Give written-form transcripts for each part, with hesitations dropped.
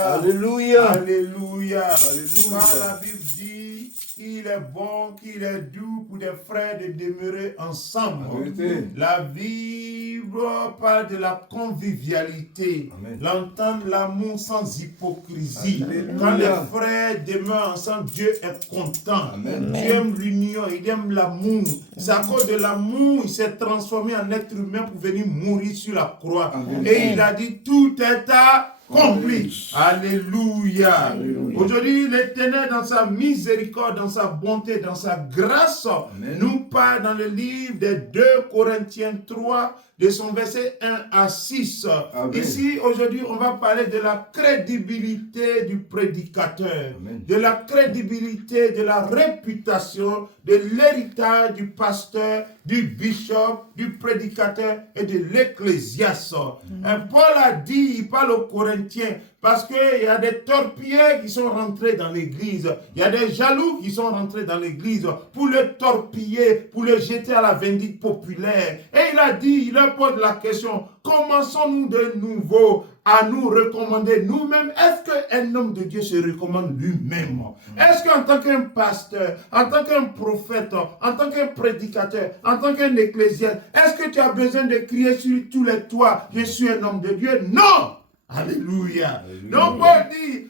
Alléluia. Alléluia. Alléluia. Car la Bible dit qu'il est bon, qu'il est doux pour des frères de demeurer ensemble. La Bible parle de la convivialité, l'entendre l'amour sans hypocrisie. Alléluia. Quand les frères demeurent ensemble, Dieu est content. Amen. Dieu aime l'union, il aime l'amour. C'est à cause de l'amour, il s'est transformé en être humain pour venir mourir sur la croix. Amen. Et il a dit, tout est accompli. Alléluia. Alléluia. Aujourd'hui, l'Éternel, dans sa miséricorde, dans sa bonté, dans sa grâce, nous parle dans le livre des 2 Corinthiens 3, de son verset 1 à 6. Amen. Ici, aujourd'hui, on va parler de la crédibilité du prédicateur, Amen. De la crédibilité, de la réputation, de l'héritage du pasteur, du bishop, du prédicateur et de l'ecclésiaste. Paul a dit, il parle aux Corinthiens, parce qu'il y a des torpilleurs qui sont rentrés dans l'église. Il y a des jaloux qui sont rentrés dans l'église pour le torpiller, pour le jeter à la vindicte populaire. Et il a dit, il leur pose la question, commençons-nous de nouveau à nous recommander nous-mêmes? Est-ce qu'un homme de Dieu se recommande lui-même? Est-ce qu'en tant qu'un pasteur, en tant qu'un prophète, en tant qu'un prédicateur, en tant qu'un ecclésiaste, est-ce que tu as besoin de crier sur tous les toits, je suis un homme de Dieu? Non! Alléluia. Donc Paul dit,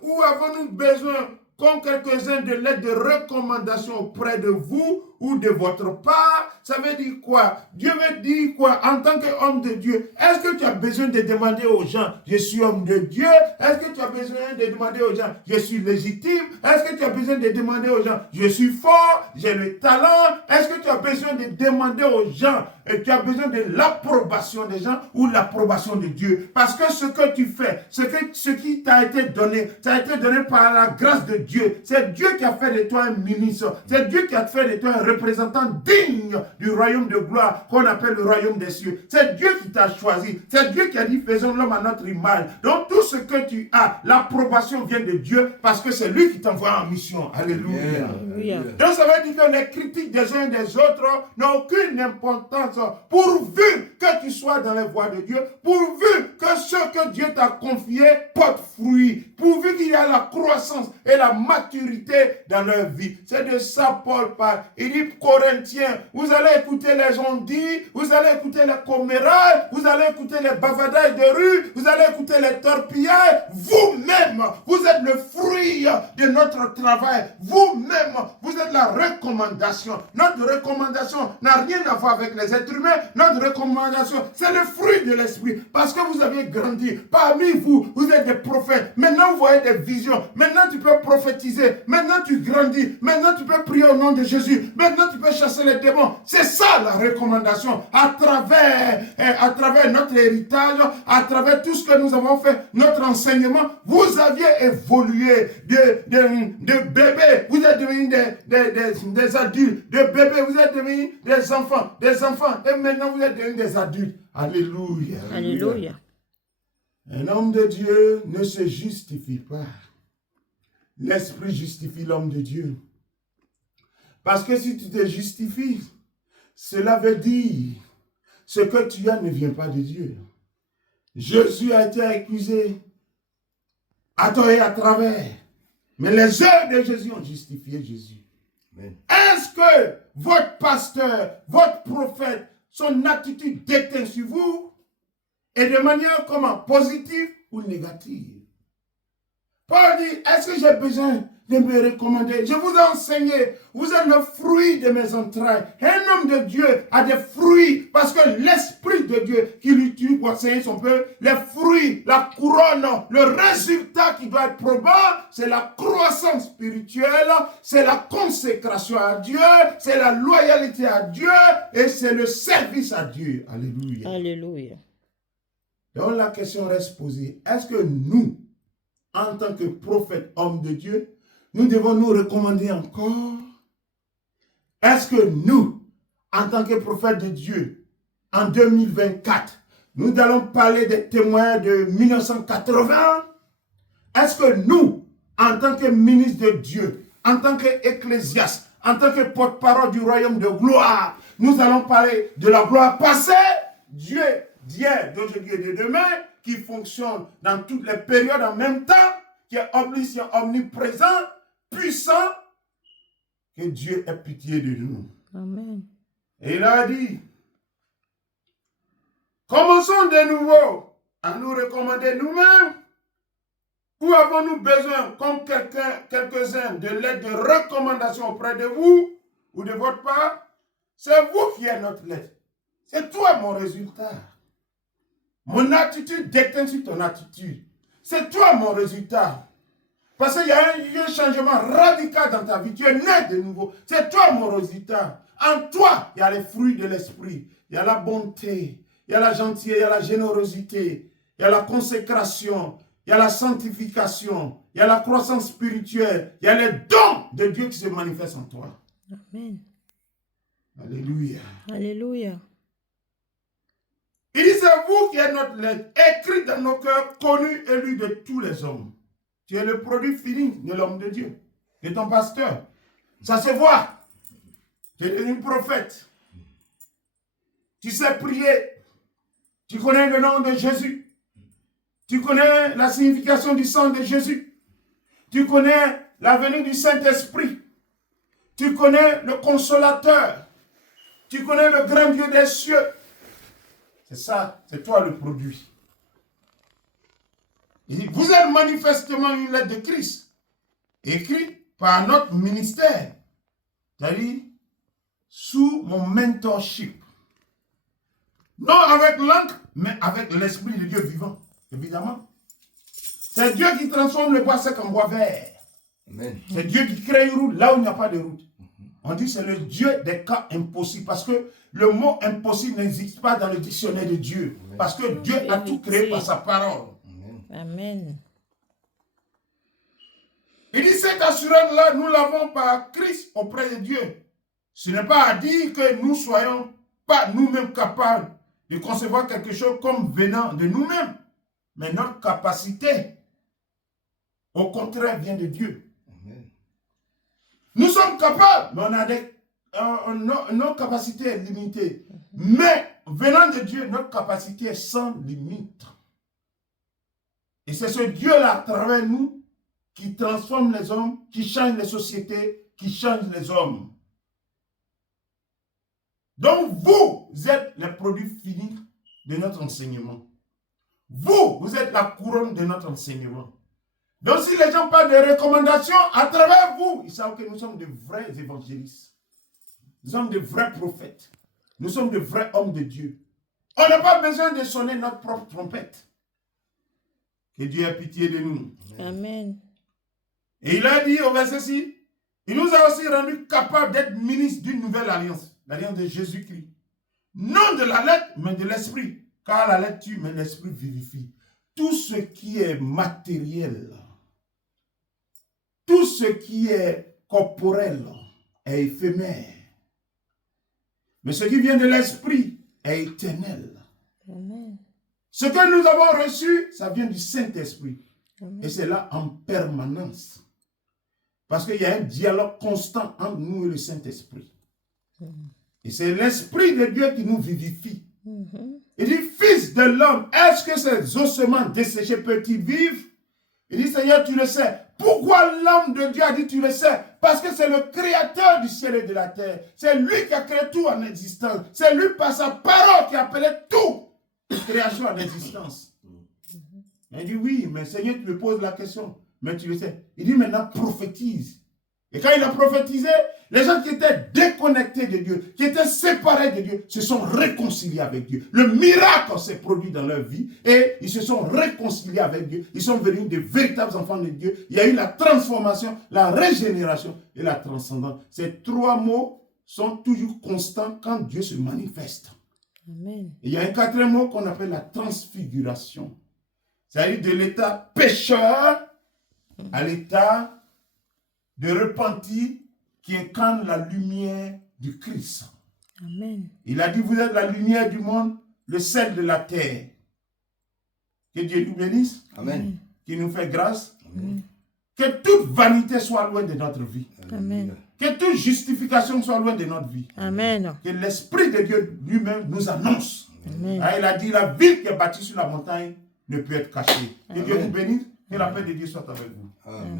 où avons-nous besoin qu'ont quelques-uns de lettres de recommandation auprès de vous ou de votre part? Ça veut dire quoi? Dieu veut dire quoi? En tant qu'homme de Dieu, est-ce que tu as besoin de demander aux gens, je suis homme de Dieu? Est-ce que tu as besoin de demander aux gens, je suis légitime? Est-ce que tu as besoin de demander aux gens, je suis fort, j'ai le talent? Est-ce que tu as besoin de demander aux gens, et tu as besoin de l'approbation des gens ou l'approbation de Dieu? Parce que ce que tu fais, ce qui t'a été donné, ça a été donné par la grâce de Dieu. C'est Dieu qui a fait de toi un ministre. C'est Dieu qui a fait de toi un représentant digne du royaume de gloire qu'on appelle le royaume des cieux. C'est Dieu qui t'a choisi. C'est Dieu qui a dit faisons l'homme à notre image. Donc tout ce que tu as, l'approbation vient de Dieu parce que c'est lui qui t'envoie en mission. Alléluia. Alléluia. Donc ça veut dire que les critiques des uns et des autres n'ont aucune importance pourvu que tu sois dans les voies de Dieu, pourvu que ce que Dieu t'a confié porte fruit, pourvu qu'il y a la croissance et la maturité dans leur vie. C'est de ça Paul parle. Il dit Corinthiens, vous allez écouter les ondits, vous allez écouter les commérages, vous allez écouter les bavadages de rue, vous allez écouter les torpillages. Vous-même, vous êtes le fruit de notre travail. Vous-même, vous êtes la recommandation. Notre recommandation n'a rien à voir avec les êtres humains. Notre recommandation, c'est le fruit de l'esprit. Parce que vous avez grandi. Parmi vous, vous êtes des prophètes. Maintenant, vous voyez des visions. Maintenant, tu peux prophétiser. Maintenant, tu grandis. Maintenant, tu peux prier au nom de Jésus. Maintenant, tu peux chasser les démons. C'est ça la recommandation. À travers notre héritage, à travers tout ce que nous avons fait, notre enseignement, vous aviez évolué de bébés. Vous êtes devenus des adultes. De bébés, vous êtes devenus des enfants. Et maintenant, vous êtes devenus des adultes. Alléluia. Alléluia. Un homme de Dieu ne se justifie pas. L'esprit justifie l'homme de Dieu. Parce que si tu te justifies, cela veut dire ce que tu as ne vient pas de Dieu. Jésus a été accusé à tort et à travers. Mais les œuvres de Jésus ont justifié Jésus. Est-ce que votre pasteur, votre prophète, son attitude déteint sur vous et de manière comment? Positive ou négative? Paul dit, est-ce que j'ai besoin de me recommander? Je vous ai enseigné, vous êtes le fruit de mes entrailles. Un homme de Dieu a des fruits parce que l'Esprit de Dieu qui l'utilise pour enseigner son peuple, les fruits, la couronne, le résultat qui doit être probant, c'est la croissance spirituelle, c'est la consécration à Dieu, c'est la loyauté à Dieu et c'est le service à Dieu. Alléluia. Alléluia. Donc la question reste posée, est-ce que nous, en tant que prophète, homme de Dieu, nous devons nous recommander encore? Est-ce que nous, en tant que prophète de Dieu, en 2024, nous allons parler des témoins de 1980? Est-ce que nous, en tant que ministre de Dieu, en tant qu'ecclésiaste, en tant que porte-parole du royaume de gloire, nous allons parler de la gloire passée, Dieu d'hier, d'aujourd'hui et de demain, qui fonctionne dans toutes les périodes en même temps, qui est omniprésent, puissant, que Dieu ait pitié de nous. Amen. Et il a dit, commençons de nouveau à nous recommander nous-mêmes. Ou avons-nous besoin, comme quelques-uns, de l'aide de recommandation auprès de vous ou de votre part? C'est vous qui êtes notre lettre. C'est toi mon résultat. Mon attitude déteint sur ton attitude. C'est toi mon résultat. Parce qu'il y a un changement radical dans ta vie. Tu es né de nouveau. C'est toi mon résultat. En toi, il y a les fruits de l'esprit. Il y a la bonté. Il y a la gentillesse. Il y a la générosité. Il y a la consécration. Il y a la sanctification. Il y a la croissance spirituelle. Il y a les dons de Dieu qui se manifestent en toi. Amen. Alléluia. Alléluia. Il dit, c'est vous qui êtes notre lettre, écrite dans nos cœurs, connue et lue de tous les hommes. Tu es le produit fini de l'homme de Dieu, de ton pasteur. Ça se voit. Tu es devenu prophète. Tu sais prier. Tu connais le nom de Jésus. Tu connais la signification du sang de Jésus. Tu connais la venue du Saint-Esprit. Tu connais le consolateur. Tu connais le grand Dieu des cieux. C'est ça, c'est toi le produit. Il dit, vous êtes manifestement une lettre de Christ, écrite par notre ministère, c'est-à-dire sous mon mentorship. Non avec l'encre, mais avec l'Esprit de Dieu vivant, évidemment. C'est Dieu qui transforme le bois sec en bois vert. Amen. C'est Dieu qui crée une route là où il n'y a pas de route. On dit que c'est le Dieu des cas impossibles, parce que le mot impossible n'existe pas dans le dictionnaire de Dieu. Amen. Parce que Dieu a tout créé par sa parole. Amen. Il dit, cette assurance-là, nous l'avons par Christ auprès de Dieu. Ce n'est pas à dire que nous ne soyons pas nous-mêmes capables de concevoir quelque chose comme venant de nous-mêmes. Mais notre capacité, au contraire, vient de Dieu. Amen. Nous sommes capables, mais on a nos capacités limitées. Mais venant de Dieu, notre capacité est sans limite. Et c'est ce Dieu-là, à travers nous, qui transforme les hommes, qui change les sociétés, qui change les hommes. Donc vous êtes les produits finis de notre enseignement. Vous êtes la couronne de notre enseignement. Donc si les gens parlent de recommandations, à travers vous, ils savent que nous sommes de vrais évangélistes. Nous sommes de vrais prophètes. Nous sommes de vrais hommes de Dieu. On n'a pas besoin de sonner notre propre trompette. Que Dieu ait pitié de nous. Amen. Et il a dit au verset 6, il nous a aussi rendus capables d'être ministres d'une nouvelle alliance, l'alliance de Jésus-Christ. Non de la lettre, mais de l'esprit. Car la lettre tue, mais l'esprit vivifie. Tout ce qui est matériel, tout ce qui est corporel est éphémère. Mais ce qui vient de l'esprit est éternel. Amen. Ce que nous avons reçu, ça vient du Saint-Esprit. Amen. Et c'est là en permanence. Parce qu'il y a un dialogue constant entre nous et le Saint-Esprit. Et c'est l'Esprit de Dieu qui nous vivifie. Il dit, fils de l'homme, est-ce que ces ossements desséchés peuvent-ils vivre? Il dit, Seigneur, tu le sais. Pourquoi l'homme de Dieu a dit, tu le sais? Parce que c'est le créateur du ciel et de la terre. C'est lui qui a créé tout en existence. C'est lui, par sa parole, qui a appelé tout création en existence. Il dit, oui, mais Seigneur, tu me poses la question. Mais tu le sais. Il dit, maintenant, prophétise. Et quand il a prophétisé, les gens qui étaient déconnectés de Dieu, qui étaient séparés de Dieu, se sont réconciliés avec Dieu. Le miracle s'est produit dans leur vie et ils se sont réconciliés avec Dieu. Ils sont devenus de véritables enfants de Dieu. Il y a eu la transformation, la régénération et la transcendance. Ces trois mots sont toujours constants quand Dieu se manifeste. Amen. Et il y a un quatrième mot qu'on appelle la transfiguration. C'est-à-dire de l'état pécheur à l'état de repenti qui incarne la lumière du Christ. Amen. Il a dit, vous êtes la lumière du monde, le sel de la terre. Que Dieu nous bénisse. Amen. Qu'il nous fait grâce. Amen. Que toute vanité soit loin de notre vie. Amen. Que toute justification soit loin de notre vie. Amen. Que l'Esprit de Dieu lui-même nous annonce. Amen. Ah, il a dit, la ville qui est bâtie sur la montagne ne peut être caché. Que Dieu vous bénisse. Que la paix de Dieu soit avec vous. Amen.